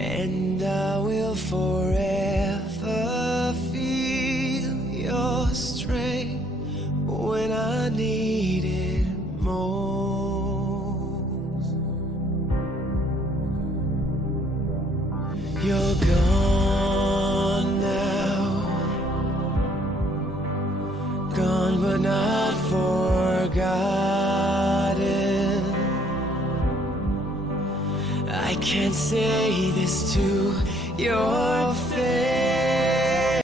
and I will forever feel your strength when I need it most. You're gone now, gone but not forgotten. I can't say this to your face.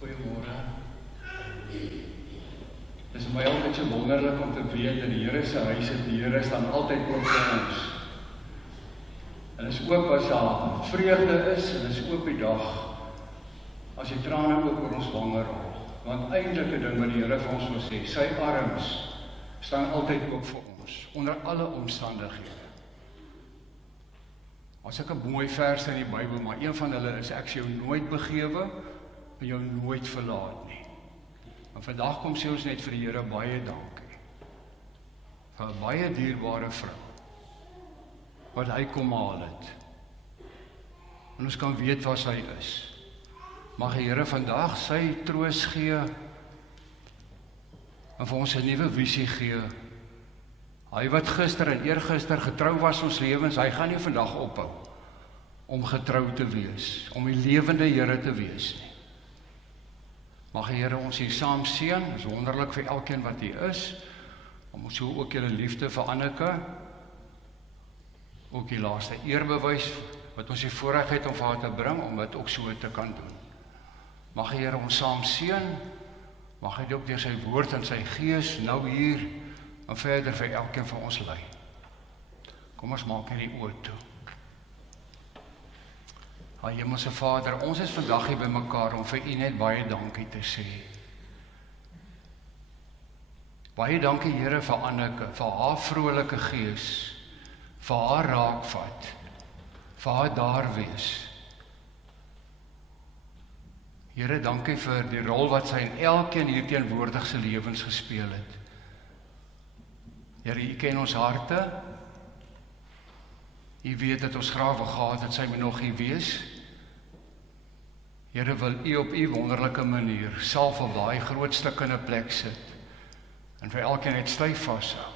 Goeiemôre. Dit is my altyd so wonderlik om te weet dat die Here se huis se deure staan altyd oop vir ons. En is oop as daar vreugde is, en is oop die dag as die trane ook oor ons wange rol. Want eintlike ding wat die Here vir ons wil sê, sy arms staan altyd oop vir ons, onder alle omstandighede. As ek 'n mooi vers in die Bybel, maar een van hulle is, ek sal jou nooit begewe, en jou nooit verlaat nie. En vandag kom sê ons net vir die Here baie dankie. Vir 'n baie dierbare vrou, wat hy kom haal het. En ons kan weet waar sy is. Mag die Here vandag sy troos gee, en vir ons 'n nuwe visie gee. Hy wat gister en eergister getrou was ons lewens, hy gaan nie vandag ophou om getrou te wees, om die lewende Here te wees nie. Mag die Here ons hier saam seën, is wonderlik vir elkeen wat hier is, om ons so ook julle liefde vir Anneke, ook die laaste eerbewys, wat ons die voorreg het om vir haar te bring, om dit ook so te kan doen. Mag die Here ons saam seën, mag hy ook deur sy woord en sy gees, nou hier, en verder vir elkeen van ons lei. Kom ons maak net die oë toe. Hemelse Vader, ons is vandag hier by mekaar om vir U net baie dankie te sê. Baie dankie Here vir Anneke, vir haar vrolike gees, vir haar raakvat, vir haar daar wees. Here, dankie vir die rol wat sy in elkeen hier teenwoordig se lewens gespeel het. Here, U ken ons harte. U weet dat ons graag wil gehad het sy moet nog hier wees. Here, wil U op U wonderlike manier self op daai groot stuk in 'n plek sit en vir elkeen net styf vashou.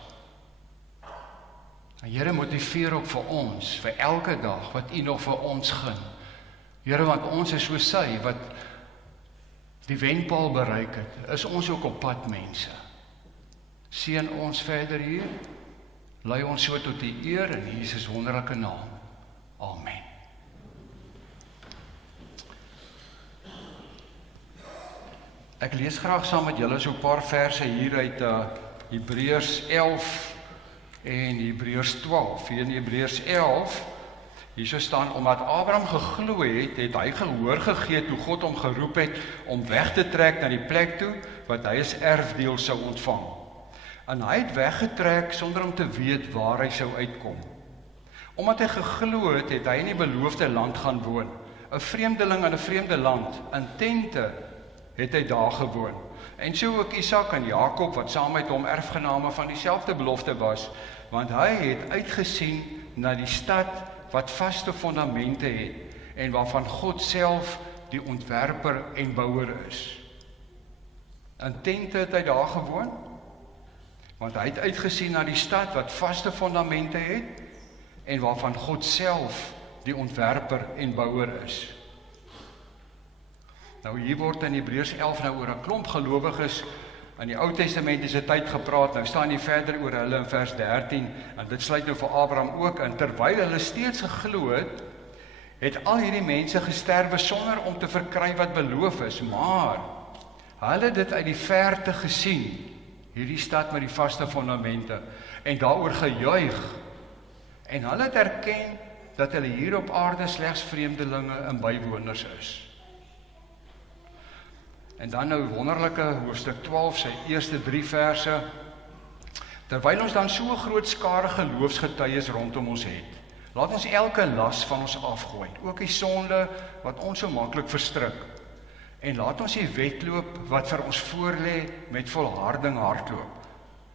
En Here, motiveer ook vir ons, vir elke dag wat U nog vir ons gun. Here, want ons is so sy wat die wenpaal bereik het, is ons ook op pad, mense. Seën ons verder hier, lei ons so tot die eer in Jesus wonderlike naam. Amen. Ek lees graag saam met julle so 'n paar verse hier uit Hebreërs 11 en Hebreërs 12. Hier in Hebreërs 11, hierso staan, omdat Abraham geglo het, het hy gehoor gegee toe God hom geroep het om weg te trek na die plek toe, wat hy as erfdeel sou ontvang. En hy het weggetrek sonder om te weet waar hy sou uitkom. Omdat hy geglo het, het hy in die beloofde land gaan woon. 'n vreemdeling in 'n vreemde land, in tente het hy daar gewoon. En so ook Isak en Jakob, wat saam met hom erfgename van dieselfde belofte was, want hy het uitgesien na die stad wat vaste fondamente het, en waarvan God self die ontwerper en bouer is. In tente het hy daar gewoon, want hy het uitgesien na die stad wat vaste fondamente het, en waarvan God self die ontwerper en bouer is. Nou hier word in Hebreërs 11 nou oor 'n klomp gelowiges in die Ou Testamentiese tyd gepraat. Nou staan hier verder oor hulle in vers 13, en dit sluit nou vir Abraham ook in. Terwyl hulle steeds geglo het, het al hierdie mense gesterwe sonder om te verkry wat beloof is, maar hulle het dit uit die verte gesien, hierdie stad met die vaste fondamente, en daaroor gejuig, en hulle het erken dat hulle hier op aarde slegs vreemdelinge en bywoners is. En dan nou wonderlike hoofstuk 12, sy eerste 3 verse. Terwyl ons dan so 'n groot skare geloofsgetuies rondom ons het, laat ons elke las van ons afgooi, ook die sonde wat ons so maklik verstrik. En laat ons die wedloop wat vir ons voorlê met volharding hardloop.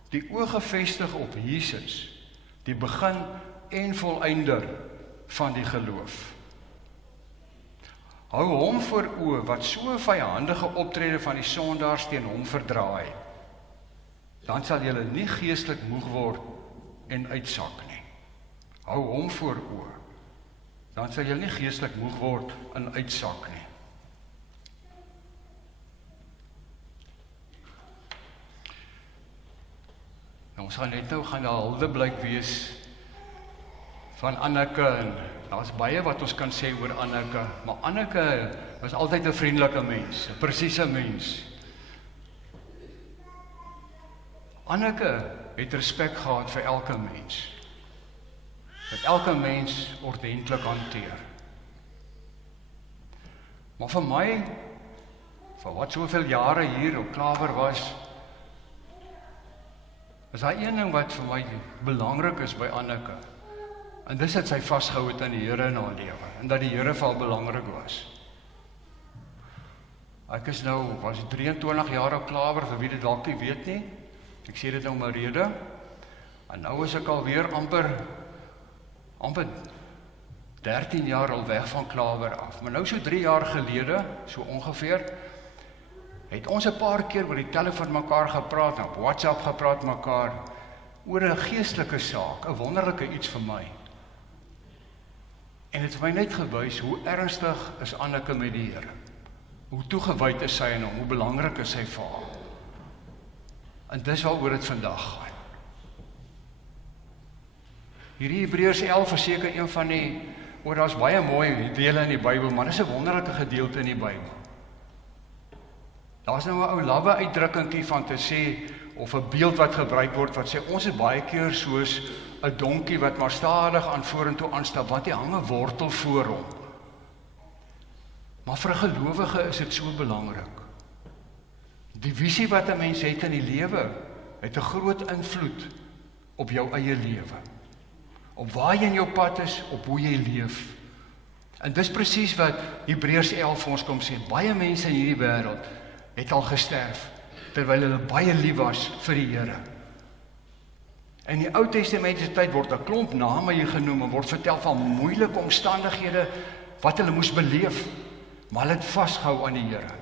Die oë gefestig op Jesus, die begin en volëinder van die geloof. Hou hom voor oë wat so vyandige optrede van die sondaars teen hom verdraai. Dan sal julle nie geestelik moeg word en uitsak nie. Hou hom voor oë. Dan sal julle nie geestelik moeg word en uitsak nie. Nou, ons gaan net nou gaan daar huldeblyk wees van Anneke, en daar's baie wat ons kan sê oor Anneke, maar Anneke was altyd 'n vriendelike mens, 'n presiese mens. Anneke het respek gehad vir elke mens. Het elke mens ordentlik hanteer. Maar vir my, vir wat soveel jare hier op Klawer was, is daar een ding wat vir my belangrik is by Anneke. En dis dat sy vasgehou het aan die Here in haar lewe, en dat die Here vir haar belangrik was. Ek is nou, was 23 jaar op Klawer, vir wie dit dalk nie weet nie. Ek sê dit nou maar rede. En nou is ek alweer amper 13 jaar al weg van Klawer af. Maar nou so 3 jaar gelede, so ongeveer, het ons 'n paar keer oor die telefoon mekaar gepraat, op WhatsApp gepraat mekaar, oor 'n geestelike saak, 'n wonderlike iets vir my. En het vir my net gewys hoe ernstig is Anneke met die Here. Hoe toegewyd is sy aan hom, hoe belangrik is sy vir haar. En dis waaroor dit vandag gaan. Hierdie Hebreërs 11 is seker een van die, daar's baie mooi dele in die Bybel, maar dis 'n wonderlike gedeelte in die Bybel. Daar's nou 'n ou lawwe uitdrukkingkie van te sê, of 'n beeld wat gebruik word, wat sê, ons is baie keer soos 'n donkie wat maar stadig aan vorentoe aanstap, want hy hang 'n wortel voor hom. Maar vir 'n gelowige is dit so belangrik. Die visie wat 'n mens het in die lewe, het 'n groot invloed op jou eie lewe. Op waar jy in jou pad is, op hoe jy leef. En dis presies wat Hebreërs 11 vir ons kom sê. Baie mense in hierdie wêreld het al gesterf, terwyl hulle baie lief was vir die Here. In die Ou Testamentiese tyd word 'n klomp name hier genoem en word vertel van moeilike omstandighede wat hulle moes beleef, maar hulle het vasgehou aan die Here.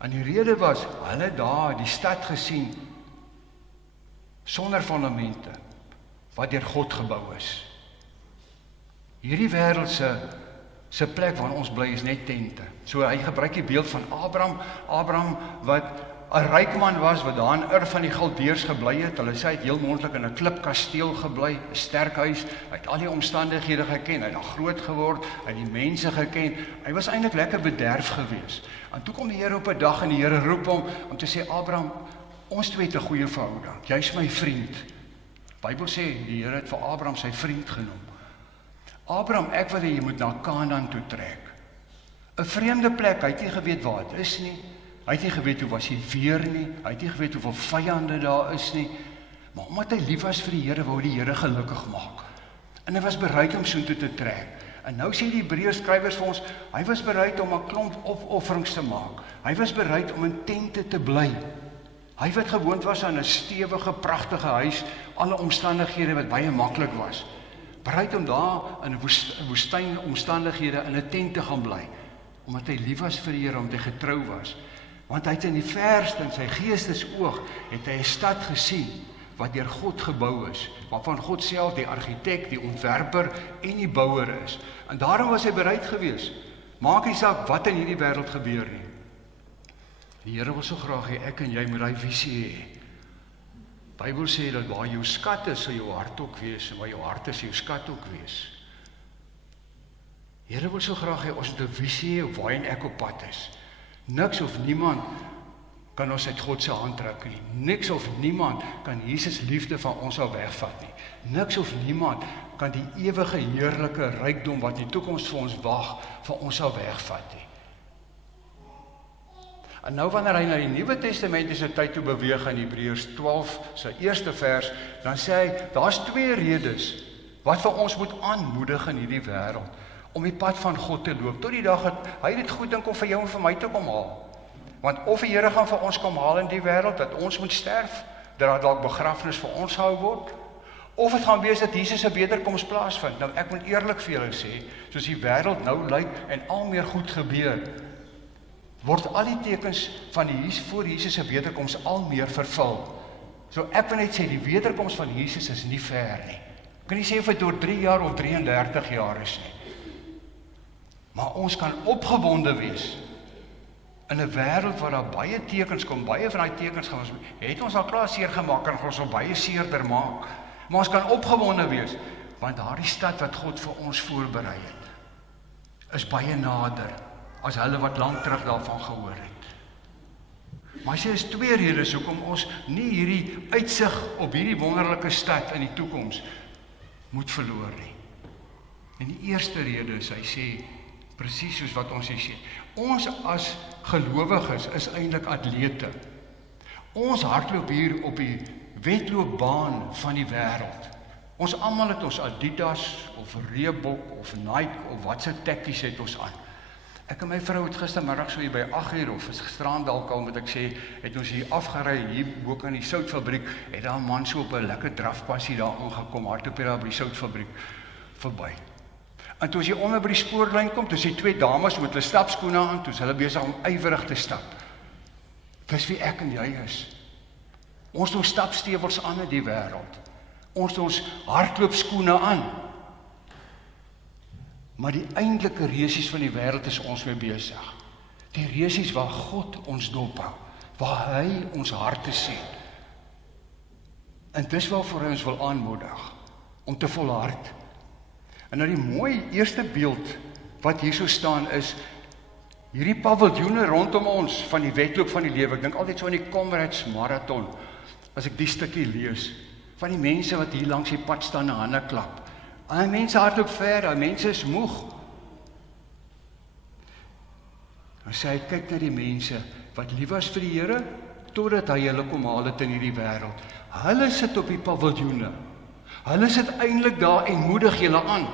En die rede was, hulle het daar die stad gesien sonder fondamente, wat deur God gebou is. Hierdie wêreld se plek waar ons bly is net tente. So hy gebruik die beeld van Abraham wat 'n ryk man was, wat daar in Ur van die Galdeërs gebly het. Hulle sê hy het heel moontlik in 'n klipkasteel gebly, 'n sterk huis. Hy het al die omstandighede geken, hy het daar groot geword, hy het die mense geken. Hy was eintlik lekker bederf gewees. En toe kom die Here op 'n dag en die Here roep hom om te sê, Abraham, ons twee het 'n goeie verhouding. Jy's my vriend. Die Bybel sê die Here het vir Abraham sy vriend genoem. Abraham, ek wil hê jy moet na Kanaan toe trek. 'n vreemde plek, hy het nie geweet waar dit is nie. Hy het nie geweet hoe was die weer nie. Hy het nie geweet hoeveel vyande daar is nie. Maar omdat hy lief was vir die Here, wou die Here gelukkig maak. En hy was bereid om soontoe te trek. En nou sê die Hebreërs skrywers vir ons, hy was bereid om 'n klomp opofferings te maak. Hy was bereid om in tente te bly. Hy wat gewoond was aan 'n stewige, pragtige huis, alle omstandighede wat baie maklik was. Bereid om daar in woestyn omstandighede in 'n tent te gaan bly, omdat hy lief was vir die Here, omdat hy getrou was. Want hy het in die verste, in sy geestesoog, het hy 'n stad gesien, wat deur God gebou is, waarvan God self die argitek, die ontwerper en die bouer is. En daarom was hy bereid gewees. Maak nie saak wat in hierdie wêreld gebeur nie. Die Here wil so graag hê ek en jy moet daai visie hê. Die Bybel sê dat waar jou skat is, sal jou hart ook wees, en waar jou hart is, sal jou skat ook wees. Die Here wil so graag hê ons moet 'n visie hê op waarheen ek op pad is. Niks of niemand kan ons uit God se hand trek nie. Niks of niemand kan Jesus liefde van ons al wegvat nie. Niks of niemand kan die ewige heerlike rykdom wat die toekoms vir ons wag, vir ons al wegvat nie. En nou wanneer hy na die Nuwe Testamentiese tyd toe beweeg in Hebreërs 12 se eerste vers, dan sê hy, daar's twee redes wat vir ons moet aanmoedig in hierdie wêreld, om die pad van God te loop, tot die dag dat hy dit goed dink om vir jou en vir my te kom haal. Want of die Here gaan vir ons kom haal in die wêreld, dat ons moet sterf, dat daar dalk begrafnis vir ons gehou word, of het gaan wees dat Jesus se wederkoms plaasvind. Nou ek moet eerlik vir julle sê, soos die wêreld nou lyk en al meer goed gebeur, word al die tekens van voor Jesus se wederkoms al meer vervul. So ek wil net sê, die wederkoms van Jesus is nie ver nie. Ek kan nie sê of dit oor 3 jaar of 33 jaar is nie. Maar ons kan opgewonde wees in 'n wêreld waar daar baie tekens kom, baie van daai tekens gaan ons, het ons al klaar seer gemaak en gaan ons al baie seerder maak. Maar ons kan opgewonde wees, want daardie stad wat God vir ons voorberei het, is baie nader as hulle wat lank terug daarvan gehoor het. Maar sê is 2 redes hoekom ons nie hierdie uitsig op hierdie wonderlike stad in die toekoms moet verloor nie. En die eerste rede is, hy sê, presies soos wat ons hier sê, ons as gelowiges is eintlik atlete. Ons hardloop hier op die wedloopbaan van die wêreld. Ons almal het ons Adidas of Reebok of Nike of wat se tekkies het ons aan. Ek en my vrou het gistermiddag so hier by 8:00 of is gisteraan dalk al moet ek sê, het ons hier afgery hier bo kan die soutfabriek, het daar 'n man so op 'n lekker drafpassie daar aangekom, hardloop hier daar by die soutfabriek verby. En toe as jy onder by die spoorlyn kom, toe sien 2 dames met hulle stapskoene aan, toe is hulle besig om ywerig te stap. Dis wie ek en jy is. Ons doen stapstewels aan in die wêreld. Ons doen ons hardloopskoene aan. Maar die eintlike resies van die wêreld is ons mee besig. Die resies waar God ons dophou, waar hy ons harte sien. En dis waarvoor hy ons wil aanmoedig, om te volhard. En nou die mooi eerste beeld wat hier so staan is, hierdie paviljoene rondom ons van die wedloop van die lewe. Ek dink altyd so aan die Comrades Marathon, as ek die stukkie lees, van die mense wat hier langs die pad staan en hande klap. En die mense hardloop ver, die mense is moeg. Dan sê hy, kyk na die mense wat lief was vir die Here, totdat hy hulle kom haal het in hierdie wêreld. Hulle sit op die paviljoene. Hulle sit eintlik daar en moedig julle aan.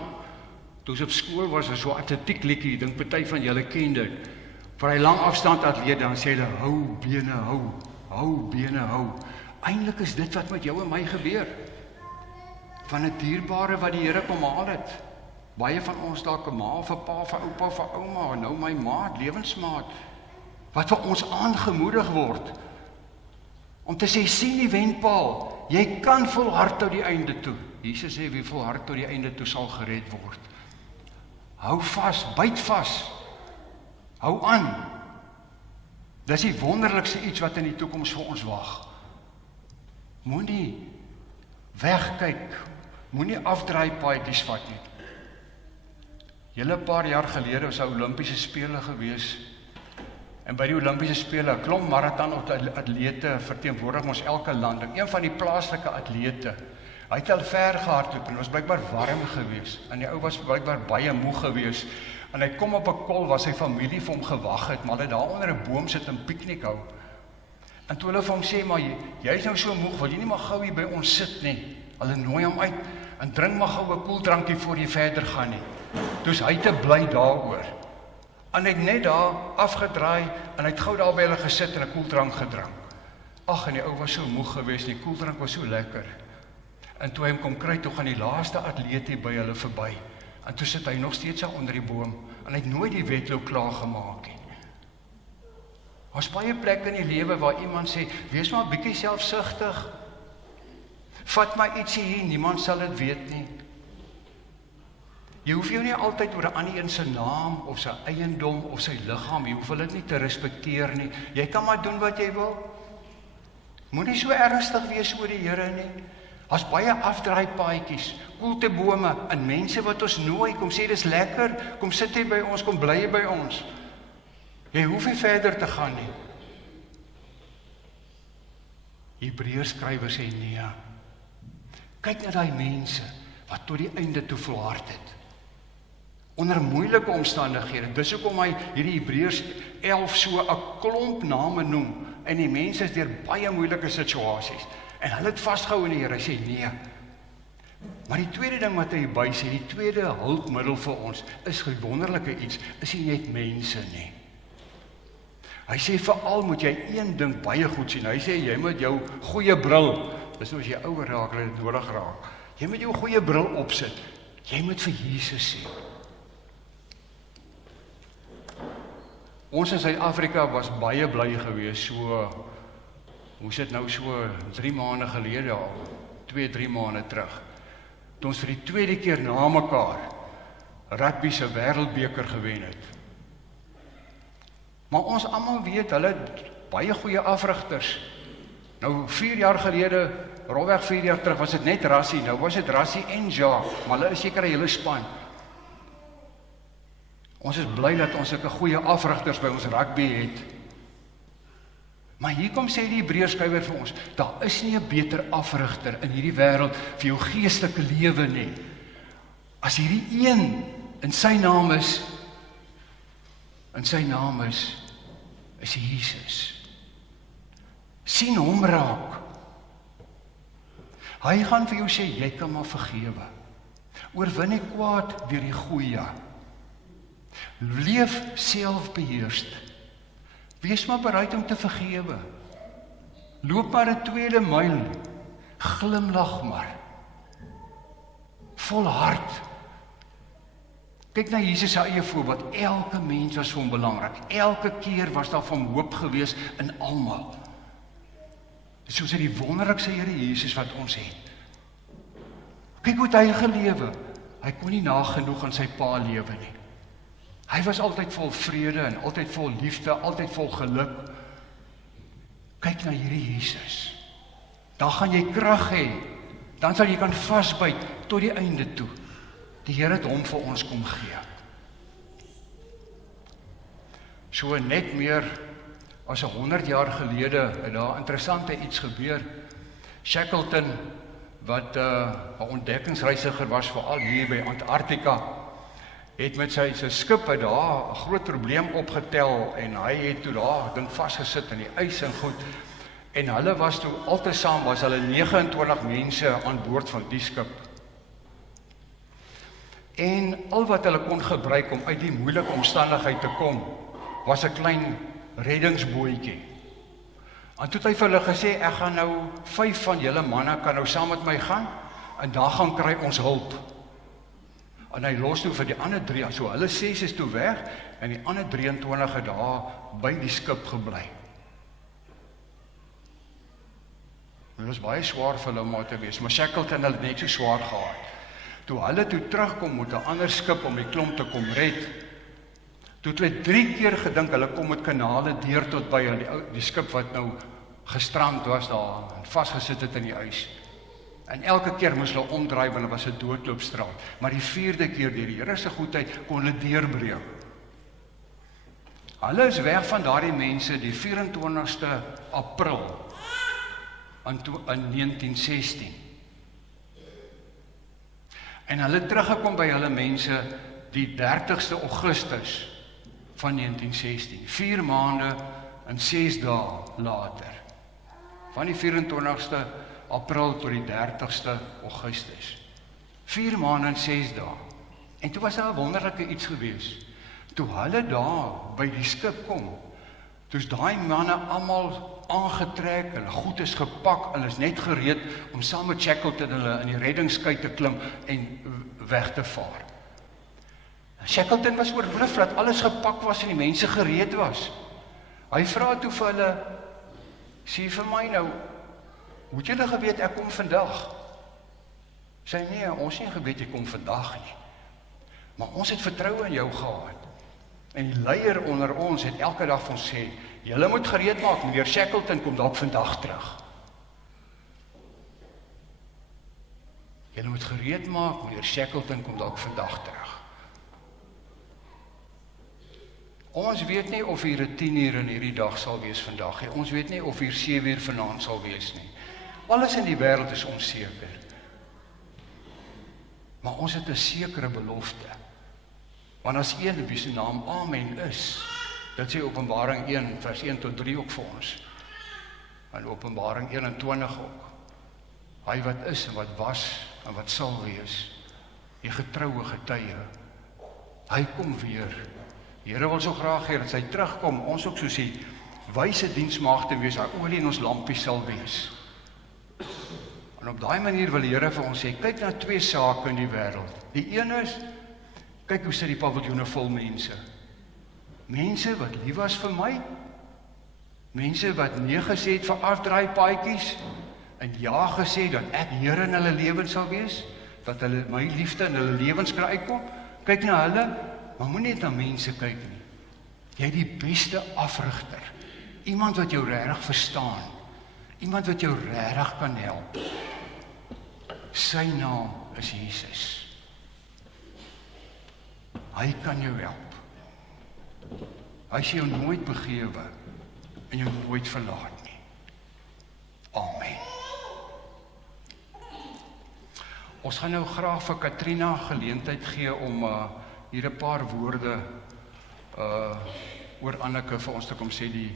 Toe ons op skool was, so 'n atletiekliedjie, dink party van julle ken dit. Vir hy lang afstand atleet, dan sê hulle, hou bene hou, hou bene hou. Eintlik is dit wat met jou en my gebeur. Van 'n dierbare wat die Here kom haal het. Baie van ons dalk 'n ma of 'n pa, vir oupa, vir ouma, nou my maat, lewensmaat, wat vir ons aangemoedig word, om te sê, sien die wenpaal, jy kan volhard tot die einde toe. Jesus sê, wie volhard tot die einde toe sal gered word. Hou vas, byt vas, hou aan. Dis die wonderlikste iets wat in die toekoms vir ons wag. Moenie wegkyk, moenie afdraai paadjies vat nie. Julle paar jaar gelede was 'n Olimpiese spele gewees. En by die Olimpiese spele, 'n klomp marathon-atlete verteenwoordig ons elke land. En een van die plaaslike atlete, hy het al ver gehardloop en was blykbaar warm gewees. En die ou was blykbaar baie moeg gewees. En hy kom op 'n kol waar sy familie vir hom gewag het, maar hulle daar onder 'n boom sit en piknik hou. En toe hulle vir hom sê, maar jy is nou so moeg, wil jy nie maar gou hier by ons sit nie? Hulle nooi hom uit en drink maar gou 'n koeldrankie voor jy verder gaan nie. Dus hy te bly daaroor. En hy het net daar afgedraai en hy het gou daar by hulle gesit en 'n koeldrank gedrink. Ag, en die ou was so moeg geweest, die koeldrank was so lekker. En toe hy hom kom kry, toe gaan die laaste atleet hier by hulle verby. En toe sit hy nog steeds daar onder die boom en hy het nooit die wedloop klaar gemaak nie. Daar's baie plekke in die lewe waar iemand sê, wees maar 'n bietjie selfsugtig. Vat maar ietsie hier, niemand sal dit weet nie. Jy hoef jou nie altyd oor 'n ander een se naam of sy eiendom of sy liggaam, jy hoef dit nie te respekteer nie. Jy kan maar doen wat jy wil. Moenie so ernstig wees oor die Here nie. Daar's baie afdraaipaadjies, koeltebome en mense wat ons nooi, kom sê dis lekker, kom sit hier by ons, kom bly hier by ons. Jy hoef nie verder te gaan nie. Hebreërs skrywer sê nee. Kyk na daai mense wat tot die einde toe volhard het. Onder moeilike omstandighede. Dis hoekom hy hierdie Hebreërs 11 so 'n klomp name noem. En die mense is deur baie moeilike situasies. En hulle het vasgehou in die Here. Hy sê nee. Maar die tweede ding wat hy by sê, die tweede hulpmiddel vir ons, is wonderlike iets, is nie net mense nie. Hy sê veral moet jy een ding baie goed sien. Hy sê jy moet jou goeie bril, dis nou as jy ouer raak, hulle dit nodig raak. Jy moet jou goeie bril opsit. Jy moet vir Jesus sien. Ons in Suid-Afrika was baie bly gewees, so, hoe is dit nou so 3 maande gelede al, 2-3 maande terug, toe ons vir die tweede keer na mekaar rugby se wêreldbeker gewen het. Maar ons almal weet, hulle het baie goeie afrigters. Nou 4 jaar gelede, rolweg 4 jaar terug, was dit net Rassie, nou was dit Rassie en Jacques, maar hulle is seker 'n hele span. Ons is bly dat ons sulke goeie afrigters by ons rugby het. Maar hier kom sê die Hebreërskrywer vir ons, daar is nie 'n beter afrigter in hierdie wêreld vir jou geestelike lewe nie, as hierdie een, en sy naam is Jesus. Sien hom raak. Hy gaan vir jou sê, jy kan maar vergewe. Oorwin die kwaad deur die goeie. Leef selfbeheerst. Wees maar bereid om te vergewe. Loop maar 'n tweede myl. Glimlag maar. Volhard. Kyk na Jesus se eie voorbeeld. Elke mens was vir hom belangrik. Elke keer was daar van hoop gewees in almal. Soos die wonderlikste Here Jesus wat ons het. Kyk hoe het hy gelewe. Hy kon nie nagenoeg aan sy pa lewe nie. Hy was altyd vol vrede en altyd vol liefde, altyd vol geluk. Kyk na hierdie Jesus. Dan gaan jy krag hê. Dan sal jy kan vasbyt tot die einde toe. Die Here het hom vir ons kom gee. So net meer as 100 jaar gelede het daar interessante iets gebeur. Shackleton, wat 'n ontdekkingsreisiger was, veral hier by Antarktika, het met sy skip daar 'n groot probleem opgetel en hy het toe daar ding vasgesit in die ys en goed. En hulle was toe altesaam was hulle 29 mense aan boord van die skip. En al wat hulle kon gebruik om uit die moeilike omstandigheid te kom, was 'n klein reddingsbootjie. En toe het hy vir hulle gesê, ek gaan nou 5 van julle manne kan nou saam met my gaan en daar gaan kry ons hulp. En hy los toe vir die ander 3, so hulle 6 is toe weg en die ander 23 het daar by die skip gebly. Dit was baie swaar vir hulle om maar te wees, maar Shackleton het net so swaar gehad. Toe hulle toe terugkom met 'n ander skip om die klomp te kom red, toe het hulle 3 keer gedink hulle kom met kanale deur tot by die skip wat nou gestrand was daar en vasgesit het in die ys. En elke keer moes hulle omdraai want dit was 'n doodloopstraat. Maar die 4de keer deur die Here se goedheid kon hulle deurbreek. Hulle is weg van daardie mense die 24ste April in 1916. En hulle teruggekom by hulle mense die 30ste Augustus van 1916, 4 maande en 6 dae later. Van die 24ste April tot die 30ste Augustus. 4 maande en 6 dae. En toe was daar 'n wonderlike iets gewees. Toe hulle daar by die skip kom, toe's daai manne almal aangetrek, hulle goed is gepak, hulle is net gereed om saam met Shackleton hulle in die reddingskuit te klim en weg te vaar. Shackleton was oorbluf dat alles gepak was en die mense gereed was. Hy vra toe vir hulle, sê vir my nou, hoe het julle geweet ek kom vandag? Sê nee, ons het nie geweet jy kom vandag nie. Maar ons het vertroue in jou gehad. En die leier onder ons het elke dag van sê, julle moet gereed maak, meneer Shackleton kom dalk vandag terug. Julle moet gereed maak, meneer Shackleton kom dalk vandag terug. Ons weet nie of hier 10 uur in hierdie dag sal wees vandag nie. Ons weet nie of hier 7 uur vanaand sal wees nie. Alles in die wêreld is onseker. Maar ons het 'n sekere belofte. Want as een wie se naam Amen is, dit sê Openbaring 1 vers 1 tot 3 ook vir ons. En Openbaring 21 ook. Hy wat is en wat was en wat sal wees, die getroue getuie. Hy kom weer. Die Here wil so graag hê dat hy terugkom, ons ook soos die wyse diensmaagde wees, hy olie in ons lampie sal wees. En op daai manier wil die Here vir ons sê, kyk na twee sake in die wêreld. Die een is, kyk hoe sit die paviljoene vol mense. Mense wat lief was vir my, mense wat nee gesê het vir afdraaipaadjies, en ja gesê dat ek Here in hulle lewens sal wees, dat hulle my liefde in hulle lewens kan uitkom. Kyk na hulle, maar moenie net na mense kyk nie. Jy die beste afrigter, iemand wat jou regtig verstaan, iemand wat jou regtig kan help. Sy naam is Jesus. Hy kan jou help. Hy sal jou nooit begewe en jou nooit verlaat nie. Amen. Ons gaan nou graag vir Katrina geleentheid gee om hier 'n paar woorde oor Anneke vir ons te kom sê. Die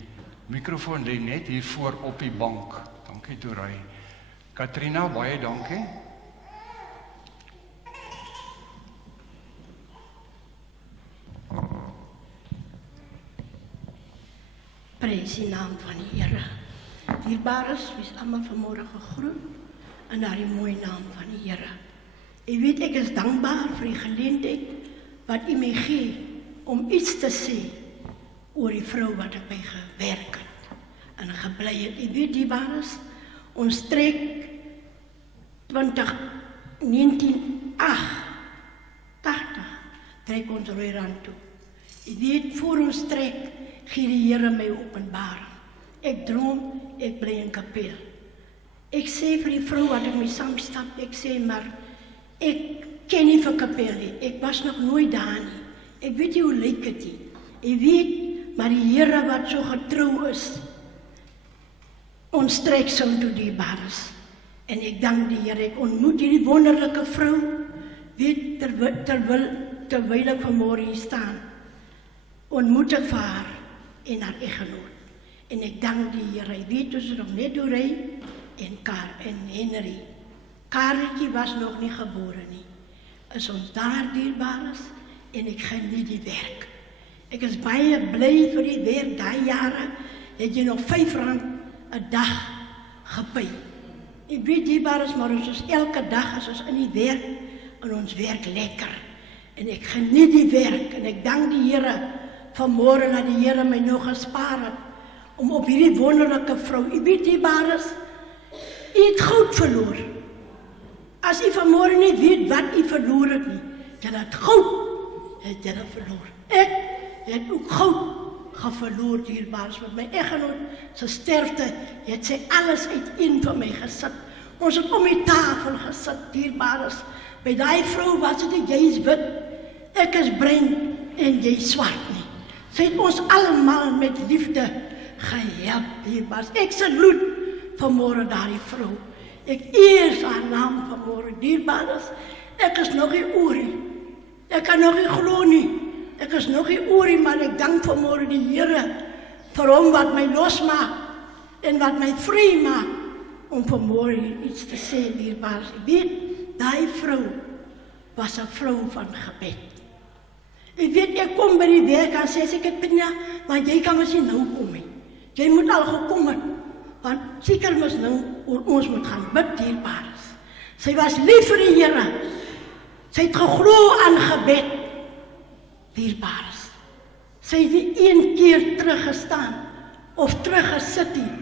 mikrofoon lê net hier voor op die bank. Dankie Toeray. Katrina, baie dankie. Prys die naam van die Here. Dierbares, wees almal vanmôre gegroet in daardie mooi naam van die Here. Ek weet ek is dankbaar vir die geleentheid wat U my gee om iets te sê oor die vrou wat ek by gewerk het en gebly het. Ek weet dierbares, ons trek 1980 trek ons Rooirand toe. Ek weet voor ons trek gee die Here my openbaring. Ek droom, ek bly in kapel. Ek sê vir die vrou wat ek mee saamstap, ek sê maar, ek ken nie vir kapel nie, ek was nog nooit daar nie. Ek weet nie hoe lyk dit nie. Ek weet, maar die Here wat so getrou is, ons trek saam toe die bares. En ek dank die Here, ek ontmoet hierdie wonderlike vrou, weet terwyl ek vanmôre hier staan, ontmoet ek vir haar en haar eggenoot. En ek dank die Here, ek weet ons nog net Toeray en Henry. Kareltjie was nog nie gebore nie. Is ons daar dierbares en ek geniet die werk. Ek is baie bly vir die werk, daai jare het jy nog R5 'n dag gepay. Ek weet dierbares, maar ons is elke dag as ons in die werk en ons werk lekker. En ek geniet die werk en ek dank die Here vanmôre dat die Here my nog gespaar het om op hierdie wonderlike vrou, U weet dierbares, U het goud verloor. As U vanmôre nie weet wat U verloor het nie, jy het goud verloor. Ek het ook goud verloor dierbares met my eggenoot se sterfte, het sy alles uiteen vir my gesit. Ons het om die tafel gesit dierbares. By daai vrou was dit jy's wit, ek is bruin en jy swart nie. Sy het ons almal met liefde gehelp dierbares. Ek saluut vanmôre daardie vrou. Ek eer haar naam vanmôre dierbares. Ek is nog nie oor nie. Ek kan nog nie glo nie. Ek is nog nie oor nie, maar ek dank vanmôre die Here vir hom wat my losmaak en wat my vry maak om vanmôre iets te sê dierbares. Ek weet, daai vrou was 'n vrou van gebed. Ek weet, ek kom by die werk en sê ek Pina, maar jy kan mos nie nou kom nie. Jy moet al gekom het, want seker mos nou ons moet gaan bid dierbares. Sy was lief vir die Here. Sy het geglo aan gebed dierbares. Sy het nie een keer teruggestaan of teruggesit nie.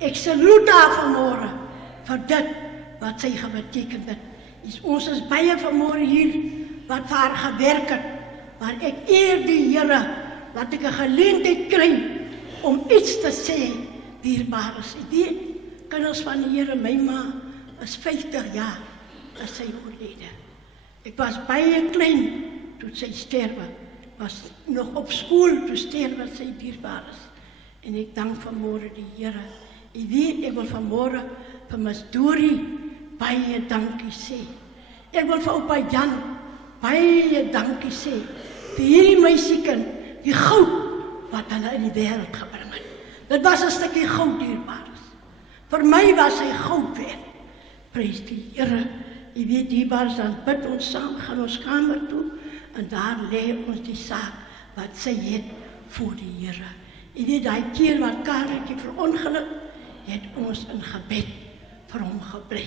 Ek saluut haar vanmôre vir dit wat sy gebeteken het. Ons is baie vanmôre hier wat vir haar gewerk het. Maar ek eer die Here dat ek 'n geleentheid kry om iets te sê dierbares. Ek weet, kinders van die Here, my ma is 50 jaar as sy oorlede. Ek was baie klein toe sy sterwe. Was nog op skool toe sterwe sy dierbares. En ek dank vanmôre die Here. Ek weet, ek wil vanmôre vir Ms. Dorie baie dankie sê. Ek wil vir oupa Jan baie dankie sê vir hierdie meisiekind, die goud wat hulle in die wêreld gebring het. Dit was 'n stukkie goud dierbares. Vir my was sy goud werd. Prys die Here. Jy weet, dierbares, dan bid ons saam, gaan ons kamer toe, en daar lê ons die saak wat sy het voor die Here. Jy weet, daai keer wat Kareltjie verongeluk, het ons in gebed vir hom gebly.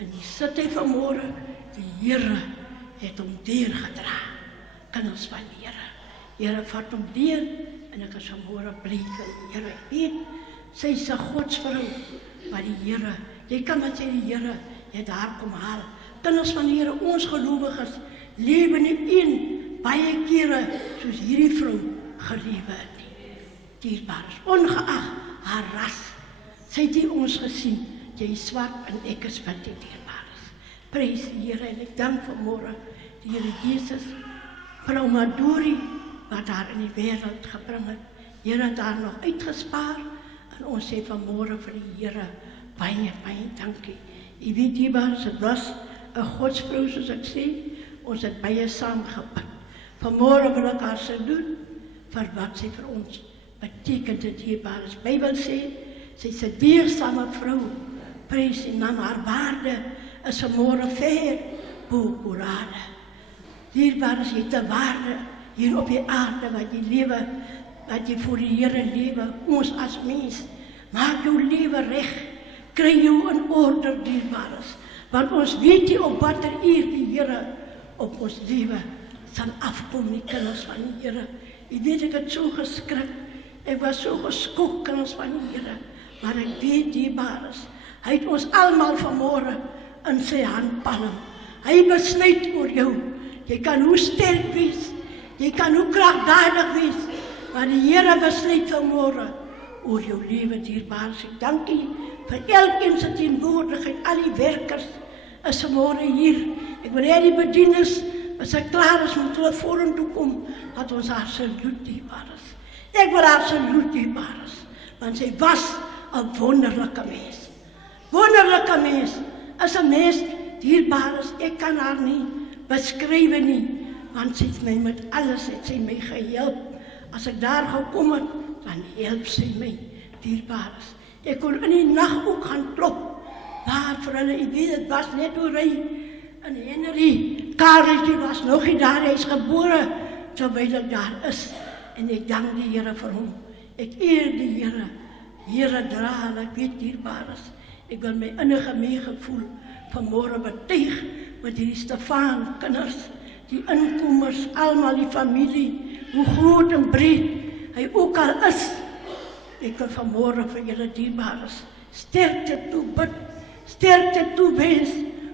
En die sit hy vanmôre, die Here het hom deurgedra. Kinders van die Here. Here vat hom deur, en ek is vanmôre bly vir die Here. Ek weet, sy is 'n godsvrou, maar die Here, jy kan maar sê die Here het haar kom haal. Kinders van die Here, ons gelowiges, lewe nie een baie kere soos hierdie vrou gelewe het nie. Dierbares, ongeag haar ras, sy het nie ons gesien, jy is swart en ek is wit, die dierbares. Prys die Here, en ek dank vanmôre die Here Jesus, vrou Maduri, wat haar in die wêreld gebring het. Here het haar nog uitgespaar, en ons sê vanmôre vir die Here, baie, baie dankie. Jy weet, dierbares, het was 'n godsvrou, soos ek sê, ons het baie saam gebid. Vanmôre wil ek haar salute vir wat sy vir ons beteken, dit dierbares. Bybel sê, sy is 'n deegsame vrou, prys die naam, haar waarde is vanmôre ver bo Korane. Dierbares, jy het 'n waarde hier op die aarde, wat jy lewe, wat jy voor die Here lewe, ons as mens, maak jou lewe reg, kry jou in orde, dierbares, want ons weet nie op watter uur die Here op ons lewe sal afkom, nie, kinders van die Here. Jy weet, ek het so geskrik, ek was so geskok, kinders van die Here, maar ek weet, dierbares, hy het ons almal vanmôre in sy handpalm. Hy besluit oor jou. Jy kan hoe sterk wees, jy kan hoe kragtadig wees, maar die Here besluit vanmôre oor jou lewe, dierbares. Ek dank U vir elkeen se teenwoordigheid, al die werkers is vanmôre hier. Ek wil hê die bedieners, as ek klaar is, moet hulle vorentoe kom, dat ons haar salute, dierbares. Ek wil haar salute, dierbares, want sy was 'n wonderlike mens. Wonderlike mens, is 'n mens, dierbares, ek kan haar nie beskryf nie, want sy het my met alles, het sy my gehelp. As ek daar gekom het, dan help sy my, dierbares. Ek kon in die nag ook gaan klop, waar vir hulle, ek weet, het was net hoe hy, en Henry, Kareltjie was nog nie daar, hy is gebore, terwyl ek daar is, en ek dank die Here vir hom. Ek eer die Here, Here dra, en ek weet, dierbares, ek wil my innige meegevoel vanmôre betuig met hierdie Stefaan kinders, die inkomers, almal die familie, hoe groot en breed hy ook al is. Ek wil vanmôre vir julle dierbares sterkte toe bid, sterkte toe wens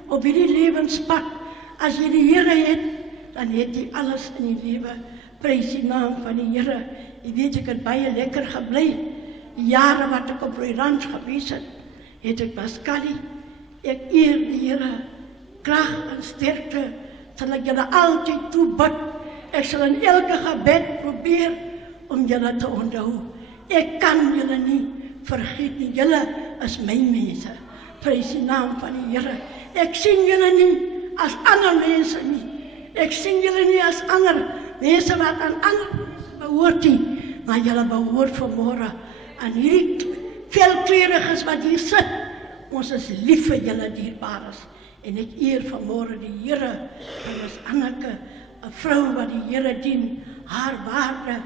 op hierdie lewenspad. As jy die Here het, dan het jy alles in die lewe. Prys die naam van die Here. Jy weet, ek het baie lekker gebly. Die jare wat ek op Rooi Ranch gewees het ek Baskali. Ek eer die Here, krag en sterkte, sal ek julle altyd toe bid. Ek sal in elke gebed probeer om julle te onthou. Ek kan julle nie vergeet nie, julle is my mense. Prys die naam van die Here. Ek sien julle nie as ander mense nie. Ek sien julle nie as ander mense wat aan ander mense behoort nie, maar julle behoort vanmôre aan hierdie velkleuriges wat hier sit. Ons is lief vir julle, dierbares, en ek eer vanmôre die Here. Dit is Anneke, 'n vrou wat die Here dien. Haar waarde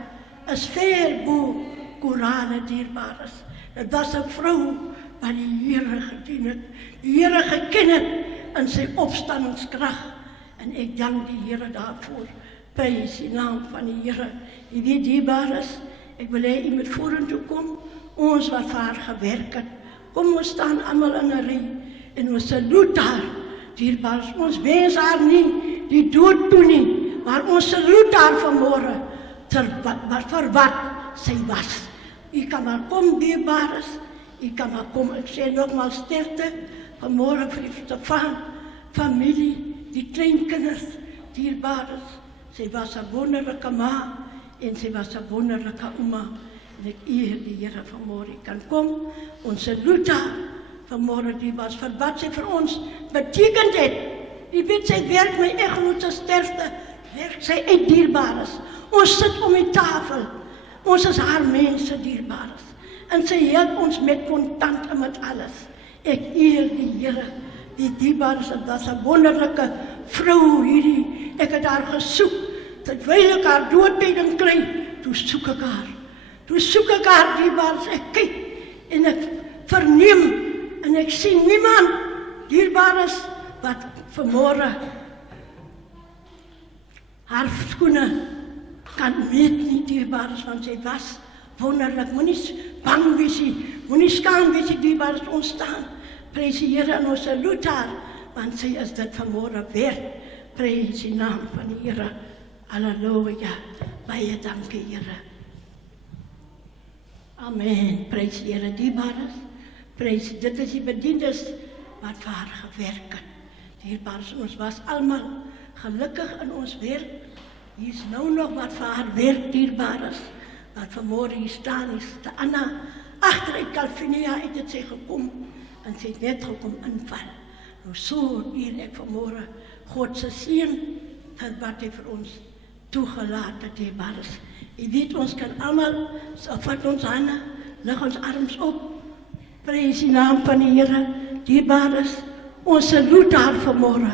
is ver bo Korane, dierbares. Dit was 'n vrou wat die Here gedien het, die Here geken het in sy opstandingskrag. En ek dank die Here daarvoor. Prys die naam van die Here. Jy weet, dierbares, ek wil hê jy moet vorentoe kom, ons wat vir haar gewerk het. Kom, ons staan almal in 'n ry en ons salute haar, dierbares. Ons wens haar nie die dood toe nie, maar ons salute haar vanmôre vir wat sy was. U kan maar kom, dierbares, u kan maar kom. Ek sê nogmaals sterkte vanmôre vir die Stefaan familie, die kleinkinders, dierbares. Sy was 'n wonderlike ma en sy was 'n wonderlike ouma. En ek eer die Here vanmôre. Ek kan kom, ons salute haar vanmôre, dierbares, vir wat sy vir ons betekend het. Jy weet, sy werk my eggenoot se sterfte, werk sy uit, dierbares. Ons sit om die tafel, ons is haar mense, dierbares. En sy help ons met kontant en met alles. Ek eer die Here die dierbares, en dat is 'n wonderlike vrou hierdie. Ek het haar gesoek, terwyl ek haar doodtyding kry, toe soek ek haar. Toe soek ek haar dierbares, ek kyk en ek verneem en ek sien niemand dierbares wat vanmôre haar skoene kan weet nie dierbares, want sy was wonderlik. Moenie bang wees nie, moenie skaam wees nie, dierbares, ons staan. Prys die Here en ons salute haar, want sy is dit vanmôre werd. Prys die naam van die Here. Halleluja. Baie dankie, Here. Amen. Prys die Here, dierbares. Prys, dit is die bediendes wat vir haar gewerk het. Dierbares, ons was almal gelukkig in ons werk. Hier is nou nog wat vir haar werk, dierbares. Wat vanmôre hier staan is de Anna, agter uit Calvinia het sy gekom, en sy het net gekom inval. Nou so hier ek vanmôre God se seën vir wat hy vir ons toegelaat het, dierbares. Jy weet, ons kan almal, so vat ons hande, lig ons arms op, prys die naam van die Here, dierbares, ons salute haar vanmôre,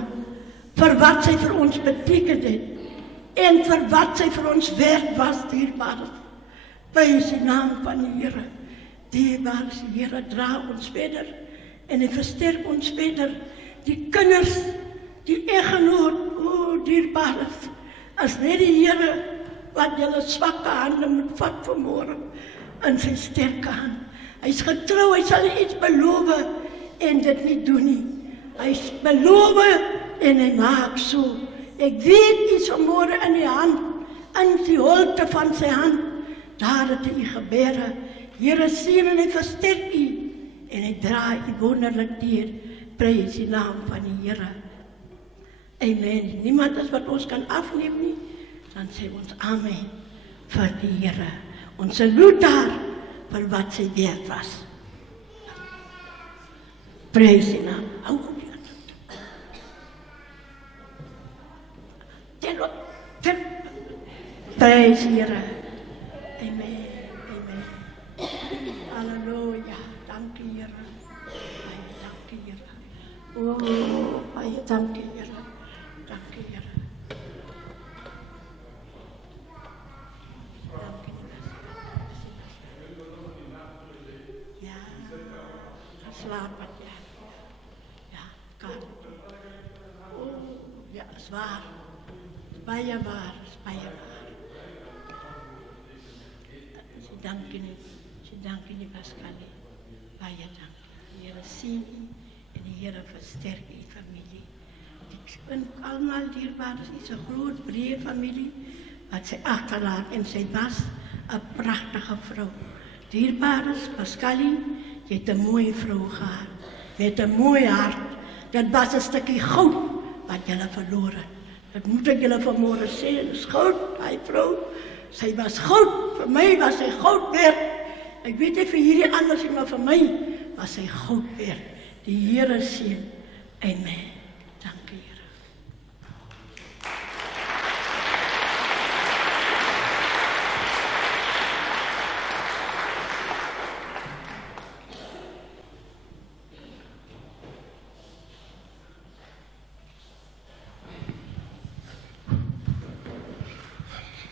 vir wat sy vir ons beteken het, en vir wat sy vir ons werd was, dierbares. Prys die naam van die Here. Dierbares, die Here dra ons verder en hy versterk ons verder. Die kinders, die eggenoot, dierbares, as net die Here wat julle swakke hande moet vat vanmôre in sy sterke hand. Hy is getrou, hy sal iets beloof en dit nie doen nie. Hy is beloof en hy maak so. Ek weet iets vanmôre in die hand, in die holte van sy hand. Daar het hy gebeure. Here seën en hy versterk u en hy dra u wonderlik deur. Prys die naam van die Here. Amen. Niemand is wat ons kan afneem nie. Dan sê ons amen vir die Here. Ons salute haar vir wat sy werd was. Prys die naam. Hou op. Prys die Here. Amen, amen. Halleluja, dankie Here. Baie dankie Here. Oh, baie dankie Here. Dankie Here. Ja, geslapen, ja. Ja, kan. Oh, ja, is waar. Baie waar, is baie waar. Dankie nie Pascalie, baie dankie. Die Here sien u en die Here versterk u familie. En almal dierbares, is 'n groot breë familie wat sy agterlaat en sy was 'n pragtige vrou. Dierbares, Pascalie, jy het 'n mooi vrou gehad, met 'n mooi hart. Dit was 'n stukkie goud wat jy verloor het. Dit moet ek julle vanmôre sê, dit is goud, my vrou. Sy was goud, vir my was sy goud werd. Ek weet nie vir hierdie anders nie, maar vir my was sy goud werd. Die Here seën. Amen. Dankie Here.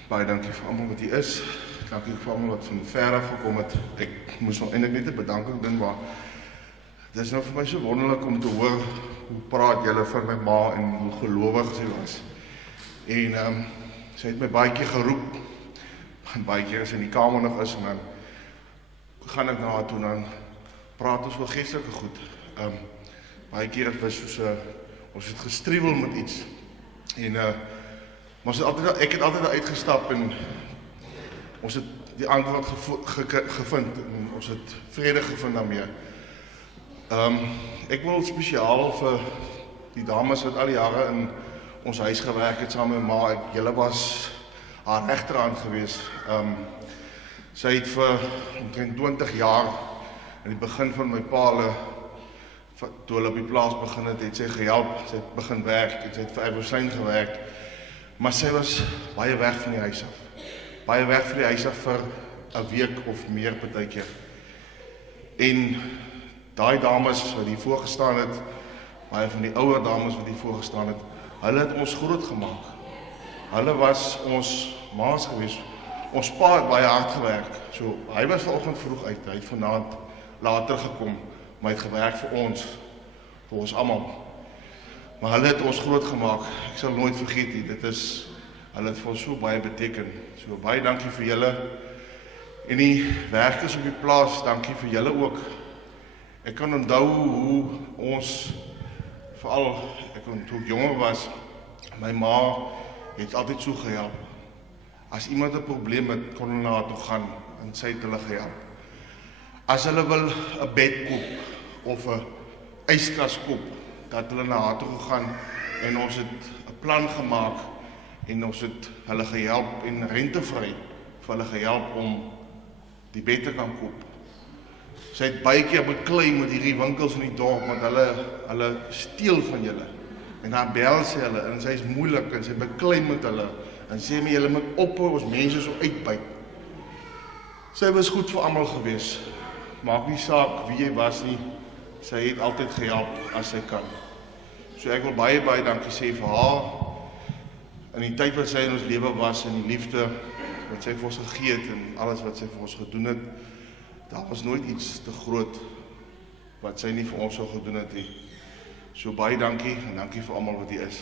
Baie dankie vir almal wat hier is. Dankie vir almal wat van ver af gekom het. Ek moes nou eintlik net 'n bedanking doen, maar dit is nou vir my so wonderlik om te hoor hoe praat julle van my ma en hoe gelowig sy was. En sy het my baie keer geroep. En baie keer as sy in die kamer nog is en dan gaan ek na haar toe en dan praat ons oor geestelike goed. Baie keer het was soos ons het gestruwel met iets. Maar ek het altyd uitgestap en ons het die antwoord gevind en ons het vrede gevind daarmee. Ek wil spesiaal vir die dames wat al die jare in ons huis gewerk het saam met ma, julle was haar regterhand gewees. Sy het vir omtrent 20 jaar in die begin van my pa toe hulle op die plaas begin het sy gehelp, sy het begin werk, sy het vir Eibosyn gewerk. Maar sy was baie weg van die huis af. Baie weg van die huis af vir 'n week of meer partykeer. En daai dames wat hier voorgestaan het, baie van die ouer dames wat hier voorgestaan het, hulle het ons groot gemaak. Hulle was ons maas gewees. Ons pa het baie hard gewerk. So, hy was vanoggend vroeg uit. Hy het vanaand later gekom, maar hy het gewerk vir ons almal. Maar hulle het ons groot gemaak. Ek sal nooit vergeet nie. Hulle het vir ons so baie beteken. So baie dankie vir julle. En die werkers op die plaas, dankie vir julle ook. Ek kan onthou hoe ons, veral toe ek jonger was, my ma het altyd so gehelp. As iemand 'n probleem het, kon hulle na haar toe gaan en sy het hulle gehelp. As hulle wil 'n bed koop of 'n yskas koop, dat hulle na haar toe gegaan en ons het 'n plan gemaak en ons het hulle gehelp en rentevry vir hulle gehelp om die bed te kan koop. Sy het baie keer beklei met hierdie winkels in die dorp, want hulle steel van julle. En dan bel sy hulle en sy is moeilik en sy beklei met hulle en sê my julle moet ophou ons mense so uitbuit. Sy was goed vir almal gewees. Maak nie saak wie jy was nie. Sy het altyd gehelp as sy kan. So ek wil baie dankie sê vir haar in die tyd wat sy in ons lewe was en die liefde wat sy vir ons gegee het en alles wat sy vir ons gedoen het. Daar was nooit iets te groot wat sy nie vir ons sou gedoen het nie. So baie dankie en dankie vir almal wat hier is.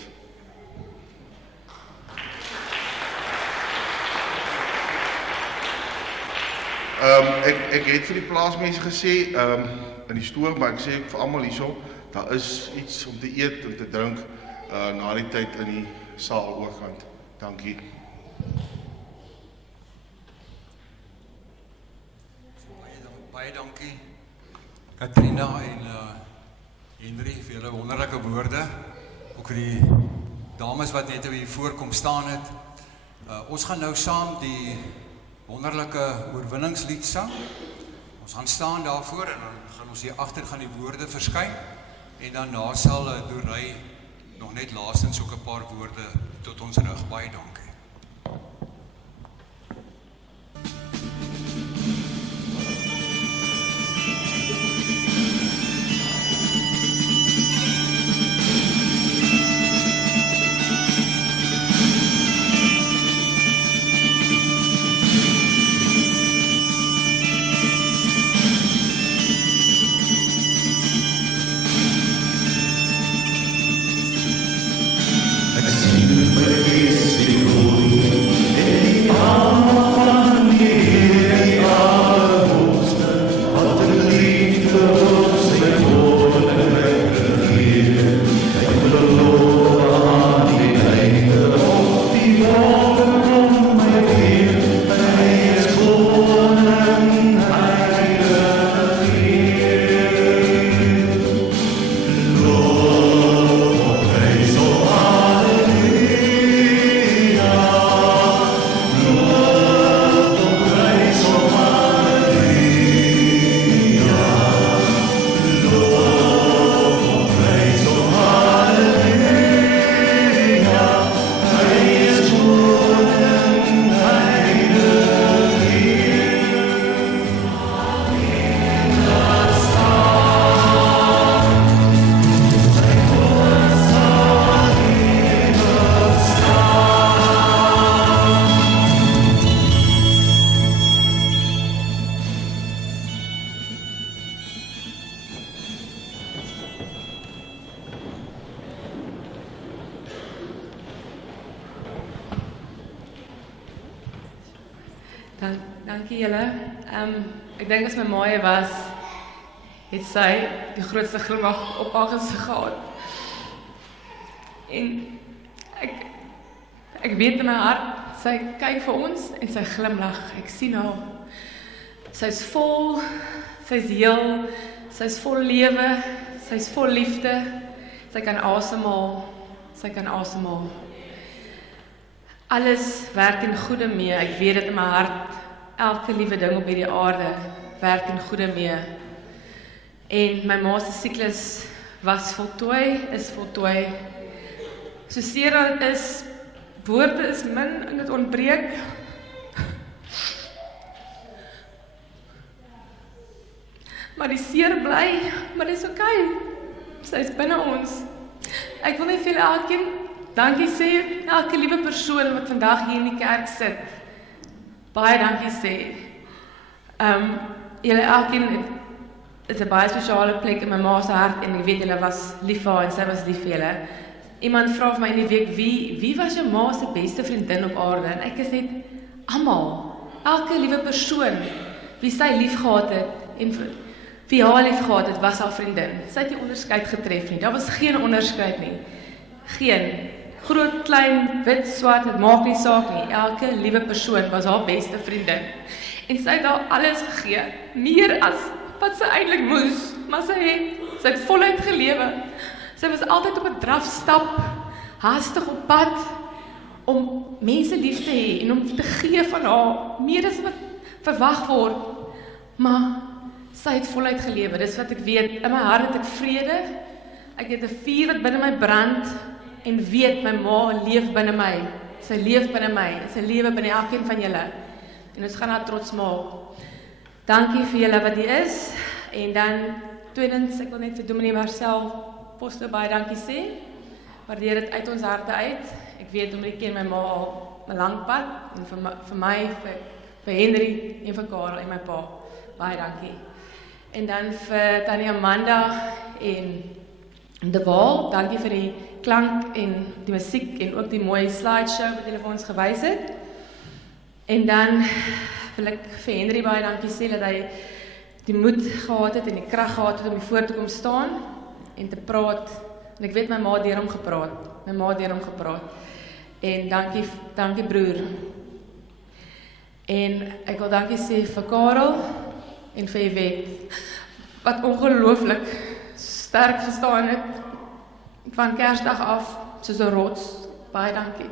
Ek het vir die plaasmense gesê in die stoor, maar ek sê vir almal hierso, daar is iets om te eet en te drink na die tyd in die saal oorkant. Dankie. Baie dankie Katrina en Henry vir julle wonderlike woorde, ook vir die dames wat net hier voorkom staan het. Ons gaan nou saam die wonderlike oorwinningslied sang. Ons gaan staan daarvoor en dan gaan ons hier agter gaan die woorde verskyn en daarna sal Dorey nog net laastens ook 'n paar woorde tot ons rig. Baie dankie. Dankie julle. Ek dink as my maaie was, het sy die grootste glimlag op haar gesig gehad. En ek weet in my hart, sy kyk vir ons en sy glimlag. Ek sien haar. Sy's vol, sy's heel, sy's vol lewe, sy's vol liefde. Sy kan asemhaal, sy kan asemhaal. Alles werk ten goeie mee. Ek weet dit in my hart. Elke liewe ding op hierdie aarde werk ten goeie mee. En my ma se siklus was voltooi, is voltooi. So seer dit is, woorde is min en dit ontbreek. Maar die seer bly, maar dis okay. sy is binne ons. Ek wil net vir julle elkeen dankie sê, elke liewe persoon wat vandag hier in die kerk sit. Baie dankie sê. Julle elkeen is 'n baie spesiale plek in my ma se hart en ek weet julle was lief vir haar en sy was lief vir julle. Iemand vra vir my in die week, wie was jou ma se beste vriendin op aarde? En ek is net almal. Elke liewe persoon wie sy lief gehad het en wie haar lief gehad het, was haar vriendin. Sy het nie onderskeid getref nie. Daar was geen onderskeid nie. Geen. Groot, klein, wit, swart, dit maak nie saak nie. Elke liewe persoon was haar beste vriendin. En sy het haar alles gegee, meer as wat sy eintlik moes, maar sy het voluit gelewe. Sy was altyd op 'n drafstap, haastig op pad, om mense lief te hê en om te gee van haar, meer as wat verwag word. Maar sy het voluit gelewe, dis wat ek weet. In my hart het ek vrede, ek het 'n vuur wat binne my brand, en weet my ma leef binne my. Sy leef binne my, sy lewe binne elkeen van julle. En ons gaan haar trots maak. Dankie vir julle wat hier is. En dan, tweedens, ek wil net vir Dominee Marcel Poster baie dankie sê. Waardeer dit uit ons harte uit. Ek weet, Dominee ken my ma al 'n lang pad. En vir my, vir Henry en vir Karel en my pa. Baie dankie. En dan vir Tannie Amanda en De Waal, dankie vir die klank en die musiek en ook die mooie slideshow wat julle vir ons gewys het. En dan wil ek vir Henry baie dankie sê dat hy die moed gehad het en die krag gehad het om hier voor te kom staan en te praat. En ek weet my ma het deur hom gepraat. En dankie broer. En ek wil dankie sê vir Karel en vir Yvette, wat ongelooflik sterk gestaan het, van Kersdag af, soos 'n rots. Baie dankie.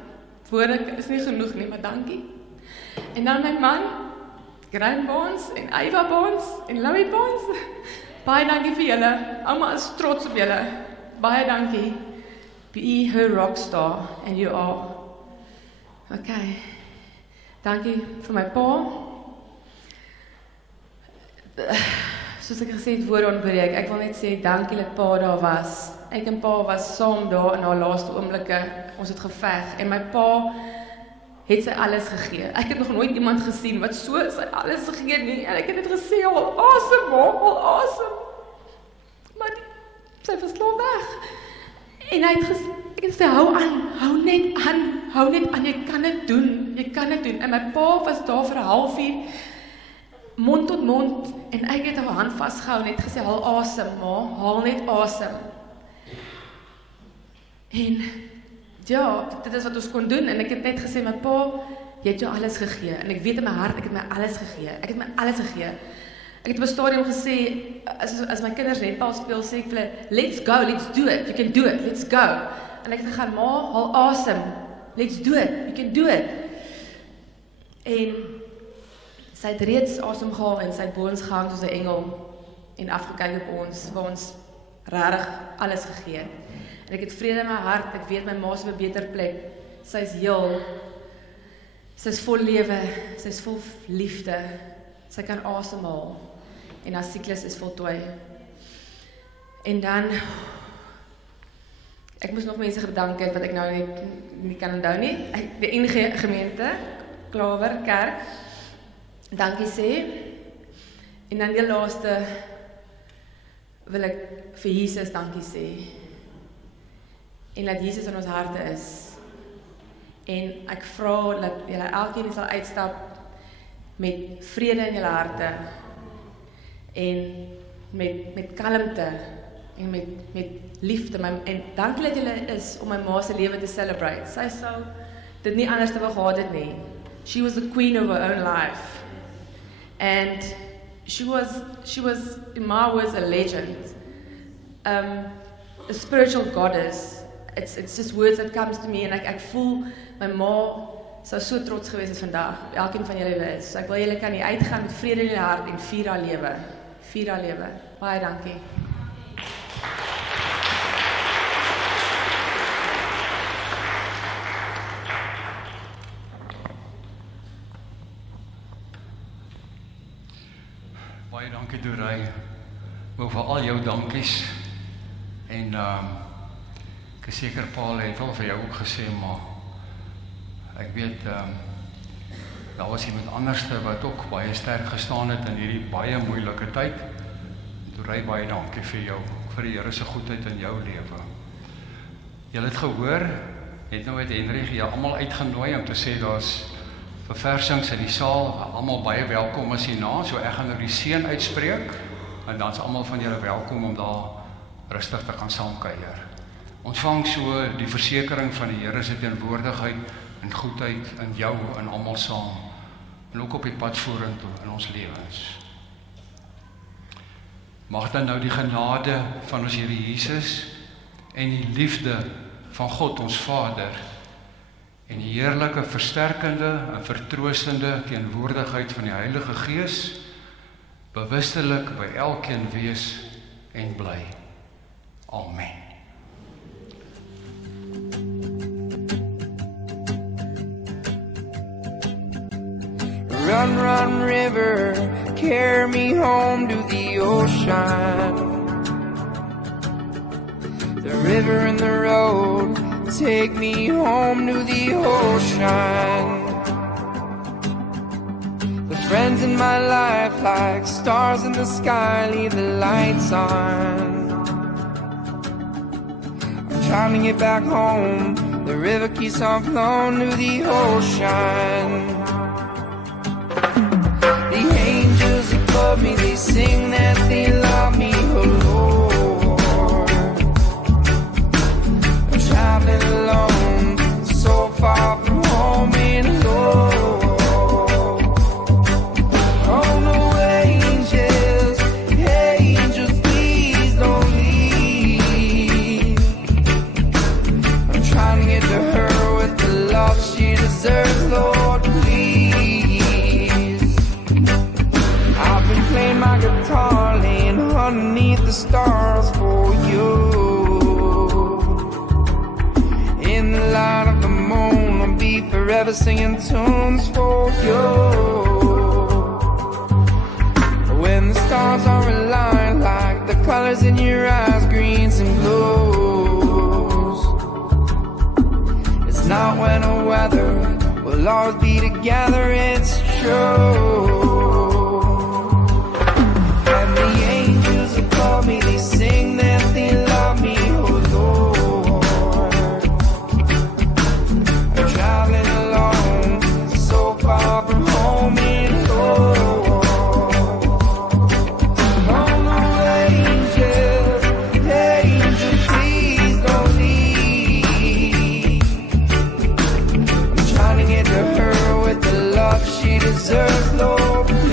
Woorde is nie genoeg nie, maar dankie. En dan my man, Grant Bonds en Eva Bonds en Louie Bonds. Baie dankie vir julle. Ouma is trots op julle. Baie dankie. Be her rockstar and you are. Okay. Dankie vir my pa. Soos ek gesê het, woorde ontbreek. Ek wil net sê dankie dat pa daar was. Ek en pa was saam daar in haar laaste oomblikke. Ons het geveg en my pa het sy alles gegee. Ek het nog nooit iemand gesien wat so sy alles gegee nie. En ek het dit gesê, al awesome. Maar sy was klaar weg. En hy het gesê, hou net aan, jy kan dit doen. En my pa was daar vir 'n halfuur, mond tot mond, en ek het haar hand vasgehou en het gesê, haal asem, ma, haal net asem. En ja, dit is wat ons kon doen, en ek het net gesê, my pa, jy het jou alles gegee, en ek weet in my hart, ek het my alles gegee. Ek het op 'n stadium gesê, as my kinders netbal speel, sê ek vir hulle, let's go, let's do it, you can do it, let's go. En ek het gegaan, ma, haal asem, let's do it, you can do it. En sy het reeds asem gehaal en sy het bo ons gehang soos 'n engel en afgekyk op ons, waar ons regtig alles gegee het. En ek het vrede in my hart, ek weet my ma is op 'n beter plek. Sy is heel, sy is vol lewe, sy is vol liefde, sy kan asemhaal en haar siklus is voltooi. En dan, ek moes nog mense bedank het wat ek nou nie kan onthou nie. Die NG gemeente, Klawer, kerk, dankie sê. En dan die laaste wil ek vir Jesus dankie sê. En dat Jesus in ons harte is. En ek vra dat julle elkeen sal uitstap met vrede in julle harte en met kalmte en met liefde. En dankie dat julle is om my ma se lewe te celebrate. Sy sou dit nie anders te wou gehad het nie. She was the queen of her own life. And she was in my words, a legend. A spiritual goddess. It's just words that comes to me, en ek voel my ma sou so trots gewees het vandag, elkeen van julle is. So ek wil julle kan hier uitgaan met vrede in julle hart en vier haar lewe. Vier haar lewe. Baie dankie. Baie dankie Dorey. Wou vir al jou dankies En ek is seker Paul het al vir jou ook gesê, maar ek weet daar was iemand anderste wat ook baie sterk gestaan het in hierdie baie moeilike tyd. Toe ry baie dankie vir jou, vir die Here se goedheid in jou lewe. Julle het gehoor, het nou met Henry jou almal uitgenooi om te sê daar's verversings in die saal, almal baie welkom is hierna, so ek gaan nou die seën uitspreek, en dan's almal van julle welkom om daar rustig te gaan saamkuier. Ontvang so die versekering van die Here se teenwoordigheid en goedheid in jou en almal saam, en ook op die pad vorentoe in ons lewens. Mag dan nou die genade van ons Here Jesus en die liefde van God ons Vader en die heerlike versterkende en vertroostende teenwoordigheid van die Heilige Gees bewustelik by elkeen wees en bly. Amen. Run, run, river, carry me home to the ocean. The river and the road, take me home to the ocean. The friends in my life like stars in the sky, leave the lights on. I'm trying to get back home, the river keeps on flowing to the ocean. The angels above me, they sing that they love me, oh Lord. I'm traveling alone, so far from home and Lord. Oh no, angels, angels, please don't leave. I'm trying to get to her with the love she deserves, Lord, please. Playing my guitar, laying underneath the stars for you. In the light of the moon, I'll be forever singing tunes for you. When the stars are aligned like the colors in your eyes, greens and blues. It's not when or whether we'll always be together, it's true. Me, they sing that they love me, oh Lord. I'm traveling alone, so far from home and Lord. Oh no, angels, angels, please don't leave. I'm trying to get to her with the love she deserves, Lord, please.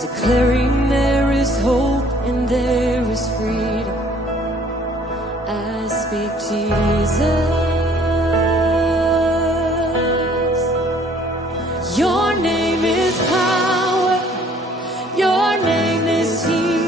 Declaring there is hope and there is freedom. I speak Jesus. Your name is power. Your name is healing.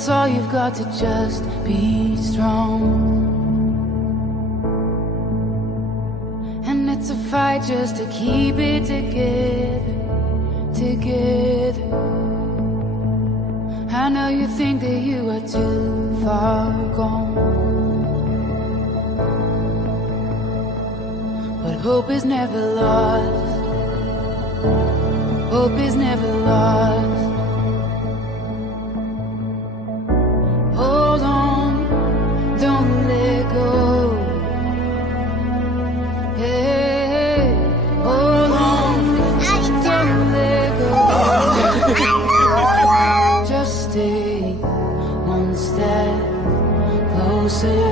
that's all you've got to just be strong. And it's a fight just to keep it together, together. I know you think that you are too far gone, but hope is never lost. Hope is never lost. Hold on, don't let go. Hey, hold on, don't let go. Just stay one step closer.